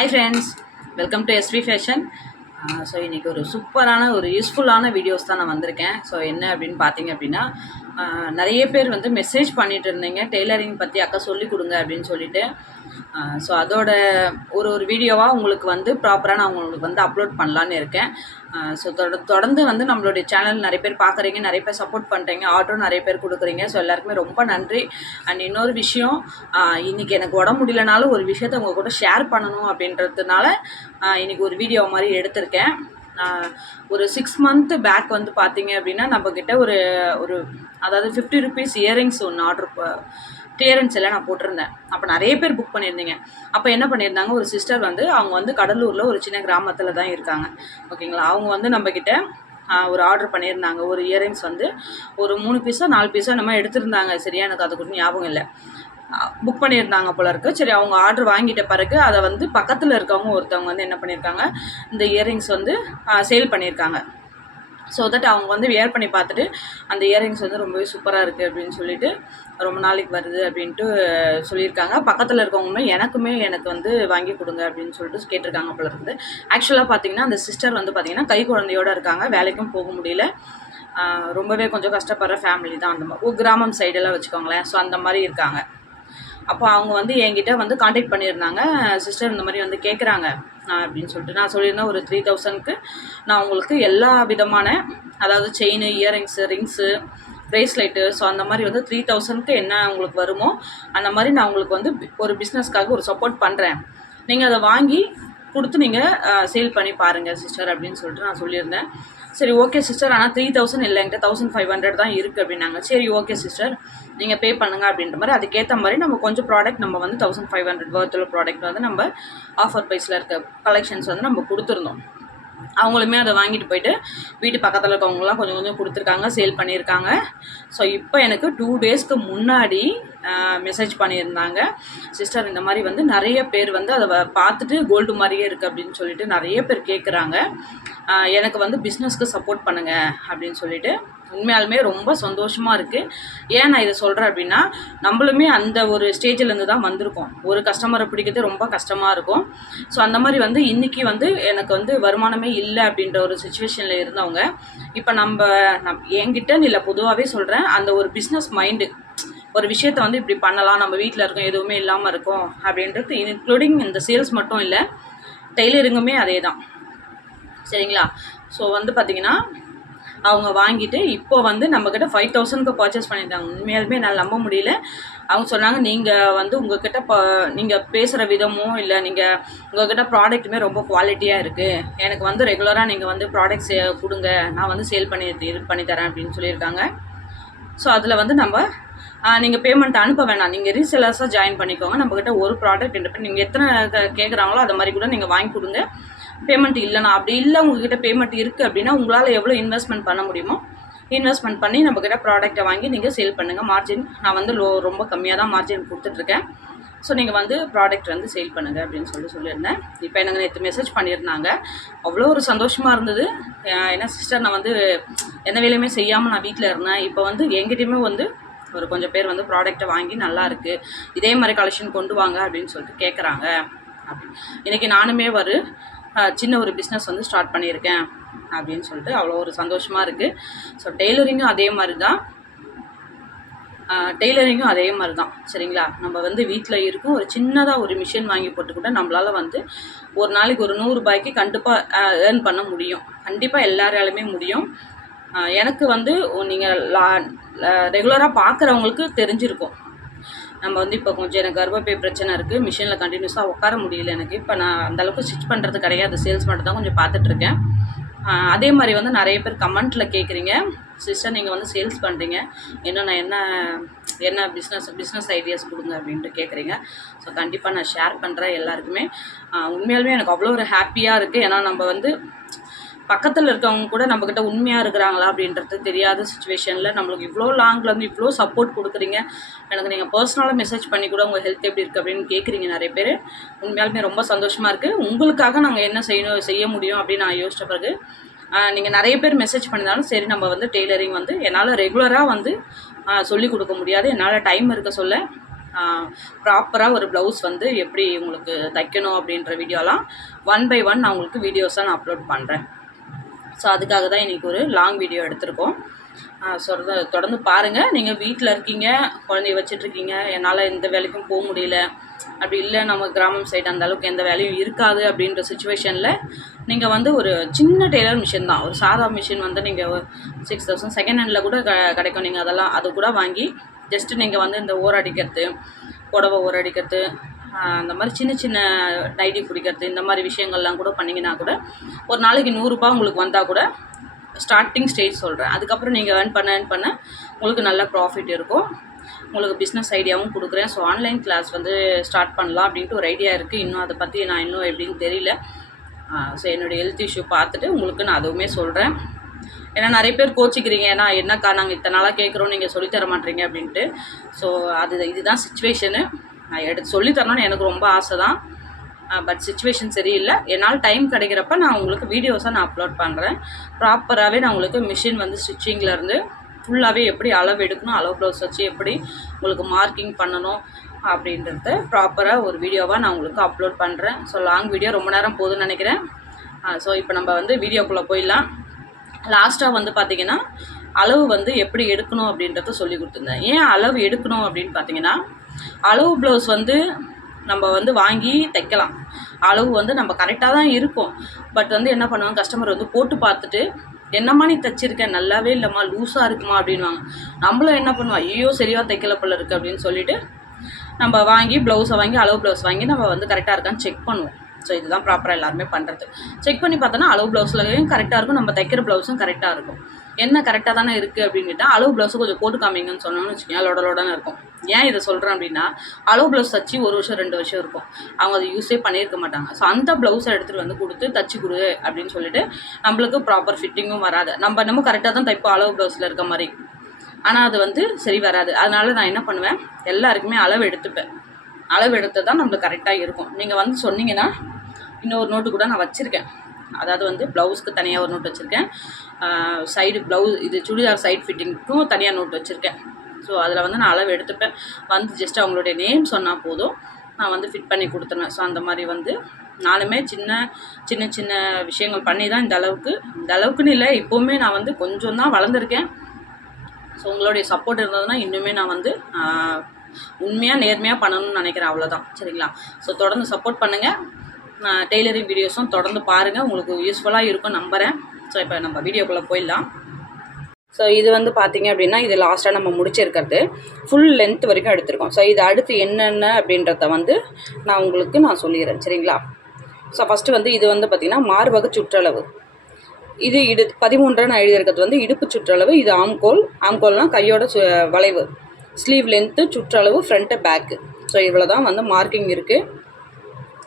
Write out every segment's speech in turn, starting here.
Hi friends welcome to SV fashion so இன்றைக்கி ஒரு சூப்பரான ஒரு யூஸ்ஃபுல்லான வீடியோஸ் தான் நான் வந்திருக்கேன். ஸோ என்ன அப்படின்னு பார்த்தீங்க அப்படின்னா நிறைய பேர் வந்து மெசேஜ் பண்ணிட்டு இருந்தீங்க டெய்லரிங் பற்றி அக்கா சொல்லி கொடுங்க அப்படின்னு சொல்லிட்டு. ஸோ அதோட ஒரு ஒரு வீடியோவாக உங்களுக்கு வந்து ப்ராப்பராக நான் உங்களுக்கு வந்து அப்லோட் பண்ணலான்னு இருக்கேன். ஸோ தொட தொடர்ந்து வந்து நம்மளுடைய சேனல் நிறைய பேர் பார்க்குறீங்க நிறைய பேர் சப்போர்ட் பண்ணுறீங்க ஆர்டரும் நிறைய பேர் கொடுக்குறீங்க. ஸோ எல்லாருக்குமே ரொம்ப நன்றி. அண்ட் இன்னொரு விஷயம் இன்றைக்கி இன்னைக்கு எனக்கு உடம்பு முடியலனாலும் ஒரு விஷயத்த உங்கள் கூட ஷேர் பண்ணணும் அப்படின்றதுனால இன்றைக்கி ஒரு வீடியோ மாதிரி எடுத்திருக்கேன். நான் ஒரு சிக்ஸ் மந்த்து பேக் வந்து பார்த்தீங்க அப்படின்னா நம்மக்கிட்ட ஒரு ஒரு அதாவது ஃபிஃப்டி ருபீஸ் இயரிங்ஸ் ஒன்று ஆர்டர் கிளியரன்ஸ் எல்லாம் நான் போட்டிருந்தேன். அப்போ நிறைய பேர் புக் பண்ணியிருந்தீங்க. அப்போ என்ன பண்ணியிருந்தாங்க? ஒரு சிஸ்டர் வந்து அவங்க வந்து கடலூரில் ஒரு சின்ன கிராமத்தில் தான் இருக்காங்க. ஓகேங்களா அவங்க வந்து நம்மக்கிட்ட ஒரு ஆர்டர் பண்ணியிருந்தாங்க. ஒரு இயரிங்ஸ் வந்து ஒரு மூணு பீஸோ நாலு பீஸோ நம்ம எடுத்திருந்தாங்க. சரியா? எனக்கு அது கொஞ்சம் ஞாபகம் இல்லை. புக் பண்ணியிருந்தாங்க போல இருக்கு. சரி அவங்க ஆர்டர் வாங்கிட்ட பிறகு அதை வந்து பக்கத்தில் இருக்கவங்க ஒருத்தவங்க வந்து என்ன பண்ணியிருக்காங்க இந்த இயரிங்ஸ் வந்து சேல் பண்ணியிருக்காங்க. ஸோ தட் அவங்க வந்து வியர் பண்ணி பார்த்துட்டு அந்த இயரிங்ஸ் வந்து ரொம்பவே சூப்பராக இருக்குது அப்படின்னு சொல்லிட்டு ரொம்ப நாளைக்கு வருது அப்படின்ட்டு சொல்லியிருக்காங்க. பக்கத்தில் இருக்கவங்களுமே எனக்குமே எனக்கு வந்து வாங்கி கொடுங்க அப்படின்னு சொல்லிட்டு கேட்டிருக்காங்க போல இருக்குது. ஆக்சுவலாக பார்த்தீங்கன்னா அந்த சிஸ்டர் வந்து பார்த்தீங்கன்னா கை குழந்தையோட இருக்காங்க. வேலைக்கும் போக முடியல. ரொம்பவே கொஞ்சம் கஷ்டப்படுற ஃபேமிலி தான் அந்த மாதிரி கிராமம் சைடெல்லாம் வச்சுக்கோங்களேன். ஸோ அந்த மாதிரி இருக்காங்க. அப்போ அவங்க வந்து என்கிட்ட வந்து காண்டாக்ட் பண்ணியிருந்தாங்க. சிஸ்டர் இந்த மாதிரி வந்து கேட்குறாங்க அப்படின்னு சொல்லிட்டு. நான் சொல்லியிருந்தேன் ஒரு த்ரீ தௌசண்ட்க்கு நான் உங்களுக்கு எல்லா விதமான அதாவது chain earrings rings bracelet so அந்த மாதிரி வந்து த்ரீ தௌசண்ட்க்கு என்ன உங்களுக்கு வருமோ அந்த மாதிரி நான் உங்களுக்கு வந்து ஒரு பிஸ்னஸ்க்காக ஒரு சப்போர்ட் பண்ணுறேன் நீங்கள் அதை வாங்கி கொடுத்து நீங்கள் சேல் பண்ணி பாருங்கள் சிஸ்டர் அப்படின்னு சொல்லிட்டு நான் சொல்லியிருந்தேன். சரி ஓகே சிஸ்டர் ஆனால் த்ரீ தௌசண்ட் இல்லை. என்கிட்ட தௌசண்ட் ஃபைவ் ஹண்ட்ரட் தான் இருக்குது அப்படின்னாங்க. சரி ஓகே சிஸ்டர் நீங்கள் பே பண்ணுங்க அப்படின்ற மாதிரி அதுக்கேற்ற மாதிரி நம்ம கொஞ்சம் ப்ராடக்ட் நம்ம வந்து தௌசண்ட் ஃபைவ் ஹண்ட்ரட் வர்த்துள்ள ப்ராடக்ட் வந்து நம்ம ஆஃபர் ப்ரைஸில் இருக்க கலெக்ஷன்ஸ் வந்து நம்ம கொடுத்துருந்தோம். அவங்களுமே அதை வாங்கிட்டு போயிட்டு வீட்டு பக்கத்தில் இருக்கவங்கலாம் கொஞ்சம் கொஞ்சம் கொடுத்துருக்காங்க சேல் பண்ணியிருக்காங்க. ஸோ இப்போ எனக்கு டூ டேஸ்க்கு முன்னாடி மெசேஜ் பண்ணியிருந்தாங்க. சிஸ்டர் இந்த மாதிரி வந்து நிறைய பேர் வந்து அதை பார்த்துட்டு கோல்டு மாதிரியே இருக்குது அப்படின்னு சொல்லிட்டு நிறைய பேர் கேட்குறாங்க எனக்கு வந்து பிஸ்னஸ்க்கு சப்போர்ட் பண்ணுங்கள் அப்படின்னு சொல்லிட்டு. உண்மையாலுமே ரொம்ப சந்தோஷமாக இருக்குது ஏன் நான் இதை சொல்கிறேன் அப்படின்னா நம்மளுமே அந்த ஒரு ஸ்டேஜிலேருந்து தான் வந்திருக்கோம். ஒரு கஸ்டமரை பிடிக்கிறது ரொம்ப கஷ்டமாக இருக்கும். ஸோ அந்த மாதிரி வந்து இன்றைக்கி வந்து எனக்கு வந்து வருமானமே இல்லை அப்படின்ற ஒரு சுச்சுவேஷனில் இருந்தவங்க இப்போ நம்ம நம் என்கிட்ட இல்லை பொதுவாகவே சொல்கிறேன் அந்த ஒரு பிஸ்னஸ் மைண்டு ஒரு விஷயத்த வந்து இப்படி பண்ணலாம் நம்ம வீட்டில் இருக்கோம் எதுவுமே இல்லாமல் இருக்கும் அப்படின்றது இன்க்ளூடிங் இந்த சேல்ஸ் மட்டும் இல்லை டெய்லரிங்குமே அதே தான் சரிங்களா? ஸோ வந்து பார்த்தீங்கன்னா அவங்க வாங்கிட்டு இப்போ வந்து நம்மக்கிட்ட ஃபைவ் தௌசண்ட்க்கு பர்ச்சேஸ் பண்ணியிருந்தாங்க உண்மையாலுமே என்னால் நம்ப முடியல. அவங்க சொன்னாங்க நீங்கள் வந்து உங்கள்கிட்ட இப்போ நீங்கள் பேசுகிற விதமும் இல்லை நீங்கள் உங்கள்கிட்ட ப்ராடக்ட்டுமே ரொம்ப குவாலிட்டியாக இருக்குது எனக்கு வந்து ரெகுலராக நீங்கள் வந்து ப்ராடக்ட்ஸ் கொடுங்க. நான் வந்து சேல் பண்ணி இது பண்ணி தரேன் அப்படின்னு சொல்லியிருக்காங்க. ஸோ அதில் வந்து நம்ம நீங்கள் பேமெண்ட் அனுப்ப வேணாம். நீங்கள் ரீசேலர்ஸாக ஜாயின் பண்ணிக்கோங்க. நம்மக்கிட்ட ஒரு ப்ராடக்ட் ரெண்டு நீங்கள் எத்தனை கேட்குறாங்களோ அதை மாதிரி கூட நீங்கள் வாங்கி கொடுங்க. பேமெண்ட் இல்லைனா அப்படி இல்லை உங்ககிட்ட பேமெண்ட் இருக்குது அப்படின்னா உங்களால் எவ்வளோ இன்வெஸ்ட்மெண்ட் பண்ண முடியுமோ இன்வெஸ்ட்மெண்ட் பண்ணி நம்மக்கிட்ட ப்ராடக்ட்டை வாங்கி நீங்கள் சேல் பண்ணுங்கள் மார்ஜின் நான் வந்து லோ ரொம்ப கம்மியாக தான் மார்ஜின் கொடுத்துட்ருக்கேன். ஸோ நீங்கள் வந்து ப்ராடக்ட் வந்து சேல் பண்ணுங்கள் அப்படின்னு சொல்லி சொல்லியிருந்தேன். இப்போ எனக்கு நேற்று மெசேஜ் பண்ணியிருந்தாங்க. அவ்வளோ ஒரு சந்தோஷமாக இருந்தது. ஏன்னா சிஸ்டர் நான் வந்து எந்த வேலையுமே செய்யாமல் நான் வீட்டில் இருந்தேன். இப்போ வந்து எங்கிட்டையுமே வந்து ஒரு கொஞ்சம் பேர் வந்து ப்ராடக்ட்டை வாங்கி நல்லா இருக்கு. இதே மாதிரி கலெக்ஷன் கொண்டு வாங்க அப்படின்னு சொல்லிட்டு கேட்குறாங்க அப்படி. இன்றைக்கி நானுமே ஒரு சின்ன ஒரு பிஸ்னஸ் வந்து ஸ்டார்ட் பண்ணியிருக்கேன் அப்படின்னு சொல்லிட்டு அவ்வளோ ஒரு சந்தோஷமாக இருக்குது ஸோ டெய்லரிங்கும் அதே மாதிரி தான் டெய்லரிங்கும் அதே மாதிரி தான் சரிங்களா? நம்ம வந்து வீட்டில் இருக்கும். ஒரு சின்னதாக ஒரு மிஷின் வாங்கி போட்டு கூட நம்மளால் வந்து ஒரு நாளைக்கு ஒரு நூறுரூபாய்க்கு கண்டிப்பாக ஏர்ன் பண்ண முடியும். கண்டிப்பாக எல்லாராலுமே முடியும். எனக்கு வந்து நீங்கள் லா ரெகுலராக பார்க்குறவங்களுக்கு தெரிஞ்சிருக்கும். நம்ம வந்து இப்போ கொஞ்சம் எனக்கு கர்ப்பப்பை பிரச்சனை இருக்குது மிஷினில் கண்டினியூஸாக உட்கார முடியல எனக்கு. இப்போ நான் அந்தளவுக்கு ஸ்டிச் பண்ணுறது கிடையாது. சேல்ஸ் மட்டும் தான் கொஞ்சம் பார்த்துட்ருக்கேன் அதே மாதிரி வந்து நிறைய பேர் கமெண்ட்டில் கேட்குறீங்க சிஸ்டர் நீங்கள் வந்து சேல்ஸ் பண்ணுறீங்க இன்னும் நான் என்ன என்ன பிஸ்னஸ் பிஸ்னஸ் ஐடியாஸ் கொடுங்க அப்படின்ட்டு கேட்குறீங்க ஸோ கண்டிப்பாக நான் ஷேர் பண்ணுறேன் எல்லாருக்குமே. உண்மையாலுமே எனக்கு அவ்வளோ ஒரு ஹாப்பியாக இருக்குது ஏன்னா நம்ம வந்து பக்கத்தில் இருக்கவங்க கூட நம்மக்கிட்ட உண்மையாக இருக்கிறாங்களா அப்படின்றது தெரியாத சுச்சுவேஷனில் நம்மளுக்கு இவ்வளோ லாங்கில் இவ்வளோ சப்போர்ட் கொடுக்குறீங்க. எனக்கு நீங்கள் பர்சனலாக மெசேஜ் பண்ணி கூட உங்கள் ஹெல்த் எப்படி இருக்குது அப்படின்னு கேட்குறீங்க நிறைய பேர். உண்மையாலுமே ரொம்ப சந்தோஷமாக இருக்குது உங்களுக்காக நாங்கள் என்ன செய்யணும் செய்ய முடியும் அப்படின்னு நான் யோசித்த பிறகு நீங்கள் நிறைய பேர் மெசேஜ் பண்ணியிருந்தாலும் சரி நம்ம வந்து டெய்லரிங் வந்து என்னால் ரெகுலராக வந்து சொல்லி கொடுக்க முடியாது. என்னால் டைம் இருக்க சொல்ல ப்ராப்பராக ஒரு ப்ளவுஸ் வந்து எப்படி உங்களுக்கு தைக்கணும் அப்படின்ற வீடியோலாம் ஒன் பை ஒன் நான் உங்களுக்கு வீடியோஸாக நான் அப்லோட் பண்ணுறேன் ஸோ அதுக்காக தான் இன்றைக்கி ஒரு லாங் வீடியோ எடுத்திருக்கோம். சொல்கிறது தொடர்ந்து பாருங்கள் நீங்கள் வீட்டில் இருக்கீங்க குழந்தைய வச்சிட்ருக்கீங்க என்னால் எந்த வேலைக்கும் போக முடியல. அப்படி இல்லை நம்ம கிராமம் சைடு அந்த அளவுக்கு எந்த வேலையும் இருக்காது அப்படின்ற சுச்சுவேஷனில் நீங்கள் வந்து ஒரு சின்ன டெய்லர் மிஷின் தான். ஒரு சாதா மிஷின் வந்து நீங்கள் சிக்ஸ் தௌசண்ட் செகண்ட் ஹேண்டில் கூட க கிடைக்கும். நீங்கள் அதெல்லாம் அது கூட வாங்கி ஜஸ்ட்டு நீங்கள் வந்து இந்த ஓரடிக்கிறது புடவை ஓரடிக்கிறது அந்த மாதிரி சின்ன சின்ன டைரி பிடிக்கிறது இந்த மாதிரி விஷயங்கள்லாம் கூட பண்ணிங்கன்னா கூட ஒரு நாளைக்கு நூறுரூபா உங்களுக்கு வந்தால் கூட ஸ்டார்டிங் ஸ்டேஜ் சொல்கிறேன் அதுக்கப்புறம் நீங்கள் ஏர்ன் பண்ண ஏர்ன் பண்ண உங்களுக்கு நல்ல ப்ராஃபிட் இருக்கும். உங்களுக்கு பிஸ்னஸ் ஐடியாவும் கொடுக்குறேன். ஸோ ஆன்லைன் கிளாஸ் வந்து ஸ்டார்ட் பண்ணலாம் அப்படின்ட்டு ஒரு ஐடியா இருக்குது இன்னும் அதை பற்றி நான் இன்னும் எப்படின்னு தெரியல. ஸோ என்னுடைய ஹெல்த் இஷ்யூ பார்த்துட்டு உங்களுக்கு நான் அதுவுமே சொல்கிறேன் ஏன்னா நிறைய பேர் கோச்சிக்கிறீங்க. ஏன்னா என்னக்கா நாங்கள் இத்தனை நாளாக கேட்குறோம் நீங்கள் சொல்லித்தர மாட்டீங்க அப்படின்ட்டு. ஸோ அது இதுதான் சுச்சுவேஷனு நான் எடுத்து சொல்லித்தரணும்னு எனக்கு ரொம்ப ஆசை தான் பட் சுச்சுவேஷன் சரியில்லை. என்னால் டைம் கிடைக்கிறப்ப நான் உங்களுக்கு வீடியோஸாக நான் அப்லோட் பண்ணுறேன் ப்ராப்பராகவே நான் உங்களுக்கு மிஷின் வந்து ஸ்டிச்சிங்லேருந்து ஃபுல்லாகவே எப்படி அளவு எடுக்கணும் அளவு ப்ளவுஸ் வச்சு எப்படி உங்களுக்கு மார்க்கிங் பண்ணணும் அப்படின்றத ப்ராப்பராக ஒரு வீடியோவாக நான் உங்களுக்கு அப்லோட் பண்ணுறேன் ஸோ லாங் வீடியோ ரொம்ப நேரம் போகுதுன்னு நினைக்கிறேன். ஸோ இப்போ நம்ம வந்து வீடியோக்குள்ளே போயிடலாம். லாஸ்ட்டாக வந்து பார்த்திங்கன்னா அளவு வந்து எப்படி எடுக்கணும் அப்படின்றத சொல்லி கொடுத்துருந்தேன். ஏன் அளவு எடுக்கணும் அப்படின்னு பார்த்தீங்கன்னா அளவு ப்ளவுஸ் வந்து நம்ம வந்து வாங்கி தைக்கலாம். அளவு வந்து நம்ம கரெக்டாக தான் இருக்கும். பட் வந்து என்ன பண்ணுவாங்க? கஸ்டமர் வந்து போட்டு பார்த்துட்டு என்னம்மா நீ தைச்சிருக்கேன் நல்லாவே இல்லைம்மா லூஸாக இருக்குமா? அப்படின்வாங்க நம்மளும் என்ன பண்ணுவோம்? ஐயோ சரியாக தைக்கல போல இருக்குது அப்படின்னு சொல்லிட்டு நம்ம வாங்கி ப்ளவுஸை வாங்கி அளவு ப்ளவுஸ் வாங்கி நம்ம வந்து கரெக்டாக இருக்கான்னு செக் பண்ணுவோம். ஸோ இதுதான் ப்ராப்பராக எல்லாருமே பண்ணுறது செக் பண்ணி பார்த்தோன்னா அளவு ப்ளவுஸ்லையும் கரெக்டாக இருக்கும். நம்ம தைக்கிற ப்ளவுஸும் கரெக்டாக இருக்கும். என்ன கரெக்டாக தானே இருக்குது அப்படின்னு கேட்டால் அளவு ப்ளவுஸு கொஞ்சம் போட்டு காமிங்கன்னு சொன்னோம்னு வச்சுக்கோங்க லோட லோடன்னு இருக்கும். ஏன் இதை சொல்கிறேன் அப்படின்னா அளவு ப்ளவுஸ் தச்சு ஒரு வருஷம் ரெண்டு வருஷம் இருக்கும். அவங்க அதை யூஸே பண்ணியிருக்க மாட்டாங்க. ஸோ அந்த ப்ளவுஸை எடுத்துகிட்டு வந்து கொடுத்து தச்சு கொடு அப்படின்னு சொல்லிட்டு நம்மளுக்கு ப்ராப்பர் ஃபிட்டிங்கும் வராது. நம்ம நம்ம கரெக்டாக தான் தைப்போம் அளவு ப்ளவுஸில் இருக்க மாதிரி. ஆனால் அது வந்து சரி வராது. அதனால நான் என்ன பண்ணுவேன் எல்லாருக்குமே அளவு எடுத்துப்பேன். அளவு எடுத்து தான் நம்மளுக்கு கரெக்டாக இருக்கும். நீங்கள் வந்து சொன்னீங்கன்னா இன்னொரு நோட்டு கூட நான் வச்சுருக்கேன். அதாவது வந்து ப்ளவுஸ்க்கு தனியாக ஒரு நோட் வச்சுருக்கேன். சைடு ப்ளவுஸ் இது சுடிதார் சைட் ஃபிட்டிங்க்கும் தனியாக நோட் வச்சுருக்கேன். ஸோ அதில் வந்து நான் அளவு எடுத்துப்பேன் வந்து ஜஸ்ட் அவங்களுடைய நேம் சொன்னால் போதும். நான் வந்து ஃபிட் பண்ணி கொடுத்துருவேன். ஸோ அந்த மாதிரி வந்து நானுமே சின்ன சின்ன சின்ன விஷயங்கள் பண்ணி தான் இந்த அளவுக்கு இந்த அளவுக்குன்னு இல்லை. இப்போவுமே நான் வந்து கொஞ்சம் தான் வளர்ந்துருக்கேன். ஸோ உங்களுடைய சப்போர்ட் இருந்ததுன்னா இன்னுமே நான் வந்து உண்மையாக நேர்மையாக பண்ணணும்னு நினைக்கிறேன் அவ்வளோதான் சரிங்களா? ஸோ தொடர்ந்து சப்போர்ட் பண்ணுங்கள் டெய்லரிங் வீடியோஸும் தொடர்ந்து பாருங்கள் உங்களுக்கு யூஸ்ஃபுல்லாக இருக்கும் நம்புகிறேன் ஸோ இப்போ நம்ம வீடியோக்குள்ளே போயிடலாம். ஸோ இது வந்து பார்த்தீங்க அப்படின்னா இது லாஸ்ட்டாக நம்ம முடிச்சிருக்கிறது. ஃபுல் லென்த் வரைக்கும் எடுத்திருக்கோம். ஸோ இது அடுத்து என்னென்ன அப்படின்றத வந்து நான் உங்களுக்கு நான் சொல்லிடுறேன். சரிங்களா? ஸோ ஃபஸ்ட்டு வந்து இது வந்து பார்த்திங்கன்னா மார்பக சுற்றளவு. இது இடு பதிமூன்றரை நான் எழுதியிருக்கிறது வந்து இடுப்பு சுற்றளவு இது ஆம்கோல். ஆம்கோல்னால் கையோட சு வளைவு. ஸ்லீவ் லென்த்து சுற்றளவு ஃப்ரண்ட்டு பேக்கு ஸோ இவ்வளோ தான் வந்து மார்க்கிங் இருக்குது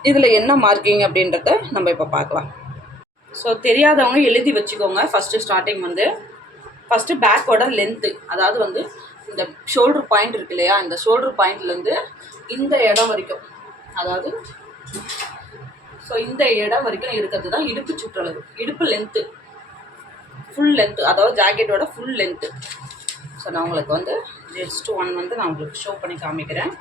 இதில் என்ன மார்க்கிங் அப்படின்றத நம்ம இப்போ பார்க்கலாம். ஸோ தெரியாதவங்க எழுதி வச்சுக்கோங்க. ஃபஸ்ட்டு ஸ்டார்டிங் வந்து ஃபஸ்ட்டு பேக்கோட லென்த்து அதாவது வந்து இந்த ஷோல்ட்ரு பாயிண்ட் இருக்கு இல்லையா? இந்த ஷோல்ட்ரு பாயிண்ட்லேருந்து இந்த இடம் வரைக்கும் அதாவது ஸோ இந்த இடம் வரைக்கும் இருக்கிறது தான் இடுப்பு சுற்றளவு. இடுப்பு லென்த்து ஃபுல் லென்த்து அதாவது ஜாக்கெட்டோட ஃபுல் லென்த்து ஸோ நான் உங்களுக்கு வந்து ஜஸ்ட் ஒன் வந்து நான் உங்களுக்கு ஷோ பண்ணி காமிக்கிறேன்.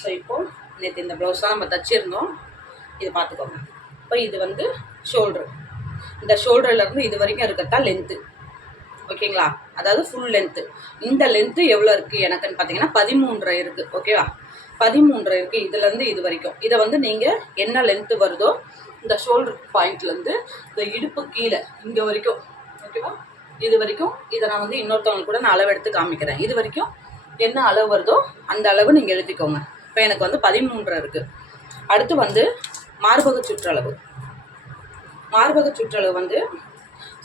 ஸோ இப்போது நேற்று இந்த ப்ளவுஸ் தான் நம்ம தச்சிருந்தோம். இது பார்த்துக்கோங்க இப்போ இது வந்து ஷோல்ட்ரு இந்த ஷோல்டர்லேருந்து இது வரைக்கும் இருக்கிறதா லென்த்து ஓகேங்களா அதாவது ஃபுல் லென்த்து இந்த லென்த்து எவ்வளோ இருக்குது எனக்குன்னு பார்த்தீங்கன்னா பதிமூன்றரை இருக்குது ஓகேவா பதிமூன்றரை இருக்குது இதுலேருந்து இது வரைக்கும். இதை வந்து நீங்கள் என்ன லென்த்து வருதோ இந்த ஷோல்டர் பாயிண்ட்லேருந்து இந்த இடுப்பு கீழே இங்கே வரைக்கும். ஓகேவா இது வரைக்கும் இதை நான் வந்து இன்னொருத்தவங்க கூட நான் அளவு எடுத்து காமிக்கிறேன். இது வரைக்கும் என்ன அளவு வருதோ அந்த அளவு நீங்கள் எழுதிக்கோங்க. இப்போ எனக்கு வந்து பதிமூன்றரை இருக்குது அடுத்து வந்து மார்பக சுற்றளவு. மார்பக சுற்றளவு வந்து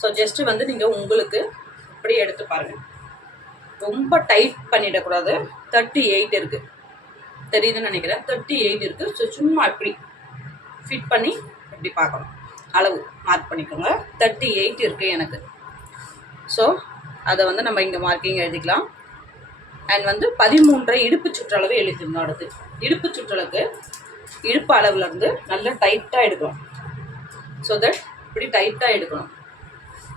ஸோ ஜஸ்ட்டு வந்து நீங்கள் உங்களுக்கு இப்படி எடுத்து பாருங்கள் ரொம்ப டைட் பண்ணிடக்கூடாது. தேர்ட்டி எயிட் இருக்குது தெரியுதுன்னு நினைக்கிறேன். தேர்ட்டி எயிட் இருக்குது ஸோ சும்மா இப்படி ஃபிட் பண்ணி இப்படி பார்க்கணும். அளவு மார்க் பண்ணிக்கோங்க. தேர்ட்டி எயிட் இருக்குது எனக்கு. ஸோ அதை வந்து நம்ம இங்கே மார்க்கிங் எழுதிக்கலாம். அண்ட் வந்து பதிமூன்றரை இடுப்பு சுற்றளவு எழுதிக்கணும் அடுத்து. இடுப்பு சுற்றளவுக்கு இடுப்பு அளவுலேருந்து நல்லா டைட்டாக எடுக்கணும். ஸோ தட் இப்படி டைட்டாக எடுக்கணும்.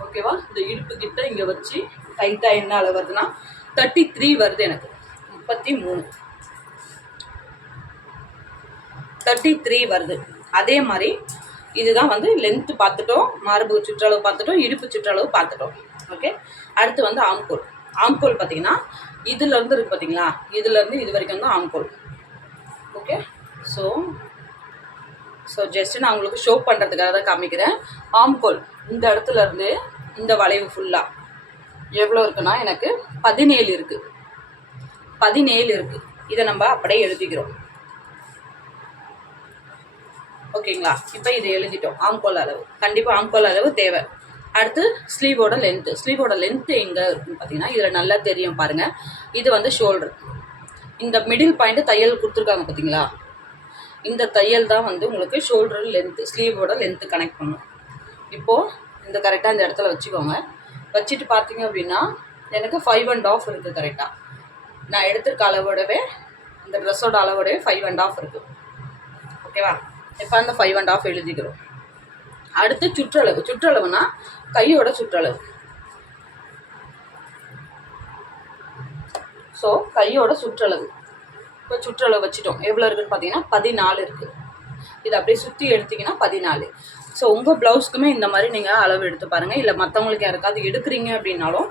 ஓகேவா இந்த இடுப்பு கிட்ட இங்கே வச்சு டைட்டாக என்ன அளவு வருதுன்னா தேர்ட்டி த்ரீ வருது எனக்கு. முப்பத்தி மூணு. தேர்ட்டி த்ரீ வருது. அதே மாதிரி இதுதான் வந்து லென்த்து பார்த்துட்டோம் மார்பு சுற்றளவு பார்த்துட்டோம் இடுப்பு சுற்றளவு பார்த்துட்டோம். ஓகே அடுத்து வந்து ஆம்கோல். ஆம்கோல் பார்த்தீங்கன்னா இதுலேருந்து இருக்குது பார்த்தீங்களா? இதுலேருந்து இது வரைக்கும் தான் ஆம்கோல். ஓகே ஸோ ஸோ ஜஸ்ட் நான் உங்களுக்கு ஷோ பண்ணுறதுக்காக தான் காமிக்கிறேன். ஆம்கோல் இந்த இடத்துல இருந்து இந்த வளைவு ஃபுல்லாக எவ்வளோ இருக்குன்னா எனக்கு பதினேழு இருக்குது பதினேழு இருக்குது இதை நம்ம அப்படியே எழுதிக்கிறோம். ஓகேங்களா இப்போ இதை எழுதிட்டோம். ஆம்கோல் அளவு. கண்டிப்பாக ஆம்கோல் அளவு தேவை. அடுத்து ஸ்லீவோட லென்த்து ஸ்லீவோட லென்த்து எங்கே இருக்குன்னு பார்த்தீங்கன்னா இதில் நல்லா தெரியும் பாருங்கள் இது வந்து ஷோல்டர் இந்த மிடில் பாயிண்ட்டு தையல் கொடுத்துருக்காங்க பார்த்தீங்களா இந்த தையல் தான் வந்து உங்களுக்கு ஷோல்டர் லென்த்து ஸ்லீவோட லென்த்து கனெக்ட் பண்ணும். இப்போது இந்த கரெக்டாக இந்த இடத்துல வச்சுக்கோங்க. வச்சுட்டு பார்த்தீங்க அப்படின்னா எனக்கு ஃபைவ் அண்ட் ஆஃப் இருக்குது கரெக்டாக நான் எடுத்திருக்க அளவோடவே இந்த ட்ரெஸ்ஸோட அளவோடவே ஃபைவ் அண்ட் ஆஃப் இருக்குது ஓகேவா இப்போ அந்த ஃபைவ் அண்ட் ஆஃப் எழுதிக்கிறோம். அடுத்து சுற்றளவு. சுற்றளவுனா கையோட சுற்றளவு. ஸோ கையோட சுற்றளவு. இப்போ சுற்றளவு வச்சுட்டோம். எவ்வளோ இருக்குன்னு பார்த்தீங்கன்னா பதினாலு இருக்குது இது அப்படியே சுற்றி எடுத்தீங்கன்னா பதினாலு. ஸோ உங்கள் ப்ளவுஸ்க்குமே இந்த மாதிரி நீங்கள் அளவு எடுத்து பாருங்கள் இல்லை மற்றவங்களுக்கு யாருக்காவது எடுக்கிறீங்க அப்படின்னாலும்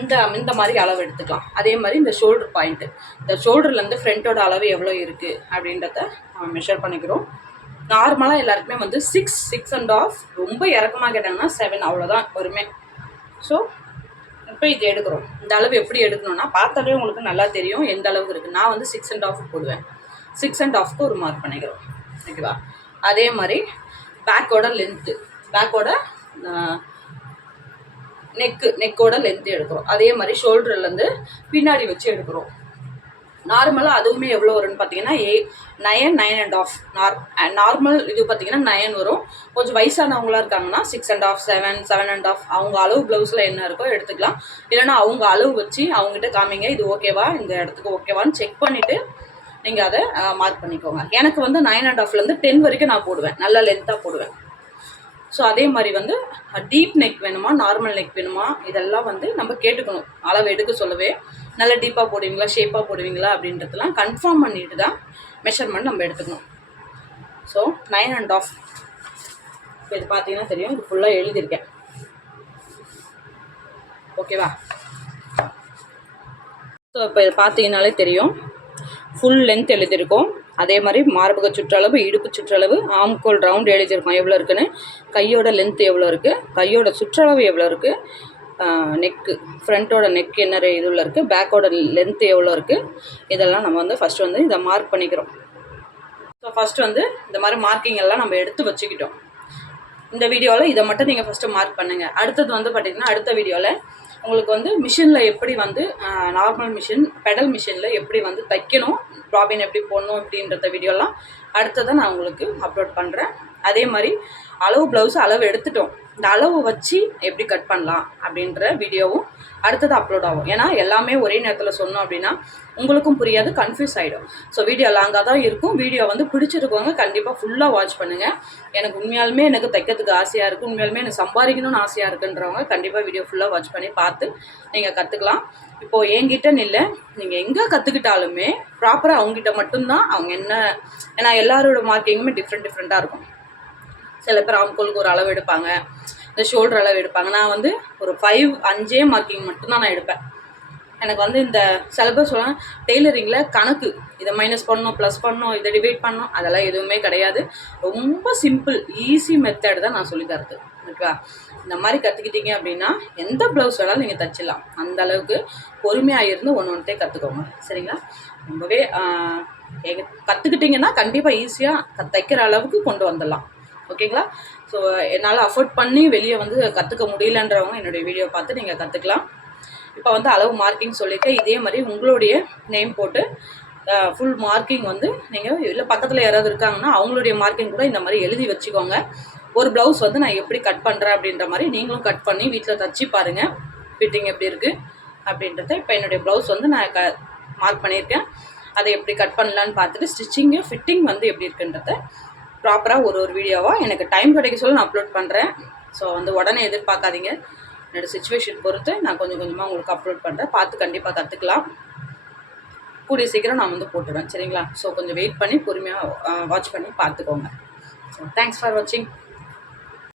இந்த இந்த மாதிரி அளவு எடுத்துக்கலாம். அதே மாதிரி இந்த ஷோல்டர் பாயிண்ட்டு இந்த ஷோல்டர்லேருந்து ஃப்ரண்ட்டோட அளவு எவ்வளோ இருக்குது அப்படின்றத நம்ம மெஷர் பண்ணிக்கிறோம். நார்மலாக எல்லாருக்குமே வந்து சிக்ஸ் சிக்ஸ் அண்ட் ஆஃப் ரொம்ப இறக்கமாக கேட்டாங்கன்னா செவன் அவ்வளோதான் வருமே ஸோ இப்போ இது எடுக்கிறோம். இந்த அளவு எப்படி எடுக்கணும்னா பார்த்தாலே உங்களுக்கு நல்லா தெரியும் எந்த அளவுக்கு இருக்குது நான் வந்து சிக்ஸ் அண்ட் ஆஃப் போடுவேன். சிக்ஸ் அண்ட் ஆஃப்க்கு ஒரு மார்க் பண்ணிக்கிறோம். ஓகேவா? அதே மாதிரி பேக்கோட லென்த்து பேக்கோட நெக்கு நெக்கோட லென்த்து எடுக்கிறோம். அதே மாதிரி ஷோல்டர்லேருந்து பின்னாடி வச்சு எடுக்கிறோம். நார்மலாக அதுவுமே எவ்வளோ வரும்னு பார்த்தீங்கன்னா ஏ நயன் நைன் அண்ட் ஆஃப் நார் நார்மல் இது பார்த்தீங்கன்னா நயன் வரும். கொஞ்சம் வயசானவங்களாக இருக்காங்கன்னா six and half seven seven and half அவங்க அளவு ப்ளவுஸில் என்ன இருக்கோ எடுத்துக்கலாம். இல்லைனா அவங்க அளவு வச்சு அவங்ககிட்ட காமிங்க இது ஓகேவா இந்த இடத்துக்கு ஓகேவான்னு செக் பண்ணிவிட்டு நீங்கள் அதை மார்க் பண்ணிக்கோங்க. எனக்கு வந்து நைன் அண்ட் ஆஃப்லேருந்து டென் வரைக்கும் நான் போடுவேன். நல்ல லென்த்தாக போடுவேன். ஸோ அதே மாதிரி வந்து டீப் நெக் வேணுமா? நார்மல் நெக் வேணுமா? இதெல்லாம் வந்து நம்ம கேட்டுக்கணும். அளவு எடுக்க சொல்லவே. நல்ல டீப்பாக போடுவீங்களா ஷேப்பாக போடுவீங்களா அப்படின்றதெல்லாம் கன்ஃபார்ம் பண்ணிட்டு தான் மெஷர்மெண்ட் நம்ம எடுத்துக்கணும். ஸோ நைன் அண்ட் ஆஃப் இப்போ இது பார்த்தீங்கன்னா தெரியும் இது ஃபுல்லாக எழுதியிருக்கேன். ஓகேவா ஸோ இப்போ இது பார்த்தீங்கனாலே தெரியும். ஃபுல் லென்த் எழுதியிருக்கோம். அதே மாதிரி மார்பக சுற்றளவு இடுப்பு சுற்றளவு ஆம்கோல் ரவுண்ட் எழுதியிருக்கோம். எவ்வளோ இருக்குன்னு? கையோட லென்த் எவ்வளோ இருக்குது கையோட சுற்றளவு எவ்வளோ இருக்குது நெக்கு ஃப்ரண்ட்டோட நெக் என்ன இதுல இருக்குது பேக்கோட லென்த் எவ்வளோ இருக்குது இதெல்லாம் நம்ம வந்து ஃபஸ்ட்டு வந்து இதை மார்க் பண்ணிக்கிறோம். ஸோ ஃபஸ்ட்டு வந்து இந்த மாதிரி மார்க்கிங் எல்லாம் நம்ம எடுத்து வச்சுக்கிட்டோம். இந்த வீடியோவில் இதை மட்டும் நீங்கள் ஃபஸ்ட்டு மார்க் பண்ணுங்கள் அடுத்தது வந்து பார்த்திங்கன்னா அடுத்த வீடியோவில் உங்களுக்கு வந்து மிஷினில் எப்படி வந்து நார்மல் மிஷின் பெடல் மிஷினில் எப்படி வந்து தைக்கணும் ப்ராபின் எப்படி போடணும் அப்படின்றத வீடியோலாம் அடுத்ததை நான் உங்களுக்கு அப்லோட் பண்ணுறேன் அதே மாதிரி அளவு ப்ளவுஸ் அளவு எடுத்துட்டோம். இந்த அளவு வச்சு எப்படி கட் பண்ணலாம் அப்படின்ற வீடியோவும் அடுத்தது அப்லோட் ஆகும். ஏன்னா எல்லாமே ஒரே நேரத்தில் சொன்னோம் அப்படின்னா உங்களுக்கும் புரியாது கன்ஃபியூஸ் ஆகிடும் ஸோ வீடியோ லாங்காக தான் இருக்கும். வீடியோ வந்து பிடிச்சிருக்கவங்க கண்டிப்பாக ஃபுல்லாக வாட்ச் பண்ணுங்கள் எனக்கு உண்மையாலுமே எனக்கு தைக்கிறதுக்கு ஆசையாக இருக்குது உண்மையாலுமே எனக்கு சம்பாதிக்கணும்னு ஆசையாக இருக்குன்றவங்க கண்டிப்பாக வீடியோ ஃபுல்லாக வாட்ச் பண்ணி பார்த்து நீங்கள் கற்றுக்கலாம் இப்போது என்கிட்ட இல்லை நீங்கள் எங்கே கற்றுக்கிட்டாலுமே ப்ராப்பராக அவங்ககிட்ட மட்டும்தான் அவங்க என்ன ஏன்னா எல்லாரோட மார்க்கிங்குமே டிஃப்ரெண்ட் டிஃப்ரெண்ட்டாக இருக்கும். சில பேர் ஆம்கோலுக்கு ஒரு அளவு எடுப்பாங்க. இந்த ஷோல்டர் அளவு எடுப்பாங்க. நான் வந்து ஒரு ஃபைவ் அஞ்சே மார்க்கிங் மட்டும்தான் நான் எடுப்பேன். எனக்கு வந்து இந்த சில பேர் சொல்ல டெய்லரிங்கில் கணக்கு இதை மைனஸ் பண்ணணும் ப்ளஸ் பண்ணணும் இதை டிவைட் பண்ணணும் அதெல்லாம் எதுவுமே கிடையாது. ரொம்ப சிம்பிள் ஈஸி மெத்தட் தான் நான் சொல்லி தரது. ஓகேவா? இந்த மாதிரி கற்றுக்கிட்டீங்க அப்படின்னா எந்த ப்ளவுஸ் வேணாலும் நீங்கள் தைச்சிடலாம். அந்த அளவுக்கு பொறுமையாக இருந்து ஒன்று ஒன்றே கற்றுக்கோங்க சரிங்களா? ரொம்பவே கற்றுக்கிட்டிங்கன்னா கண்டிப்பாக ஈஸியாக தைக்கிற அளவுக்கு கொண்டு வந்துடலாம். ஓகேங்களா? ஸோ என்னால் அஃபோர்ட் பண்ணி வெளியே வந்து கற்றுக்க முடியலன்றவங்க என்னுடைய வீடியோ பார்த்து நீங்கள் கற்றுக்கலாம் இப்போ வந்து அளவு மார்க்கிங் சொல்லியிருக்கேன் இதே மாதிரி உங்களுடைய நேம் போட்டு ஃபுல் மார்க்கிங் வந்து நீங்கள் இல்லை பக்கத்தில் யாராவது இருக்காங்கன்னா அவங்களுடைய மார்க்கிங் கூட இந்த மாதிரி எழுதி வச்சுக்கோங்க. ஒரு ப்ளவுஸ் வந்து நான் எப்படி கட் பண்ணுறேன் அப்படின்ற மாதிரி நீங்களும் கட் பண்ணி வீட்டில் தச்சு பாருங்கள் ஃபிட்டிங் எப்படி இருக்குது அப்படின்றத இப்போ என்னுடைய ப்ளவுஸ் வந்து நான் க மார்க் பண்ணியிருக்கேன். அதை எப்படி கட் பண்ணலான்னு பார்த்துட்டு ஸ்டிச்சிங்கு ஃபிட்டிங் வந்து எப்படி இருக்குன்றத ப்ராப்பராக ஒரு ஒரு வீடியோவாக எனக்கு டைம் கிடைக்க சொல்ல நான் அப்லோட் பண்ணுறேன் ஸோ வந்து உடனே எதிர்பார்க்காதீங்க. என்னோடய சுச்சுவேஷன் பொறுத்து நான் கொஞ்சம் கொஞ்சமாக உங்களுக்கு அப்லோட் பண்ணுறேன் பார்த்து கண்டிப்பாக கற்றுக்கலாம் கூடிய சீக்கிரம் நான் வந்து போட்டுடுவேன் சரிங்களா? ஸோ கொஞ்சம் வெயிட் பண்ணி பொறுமையாக வாட்ச் பண்ணி பார்த்துக்கோங்க. ஸோ தேங்க்ஸ் ஃபார் வாட்சிங்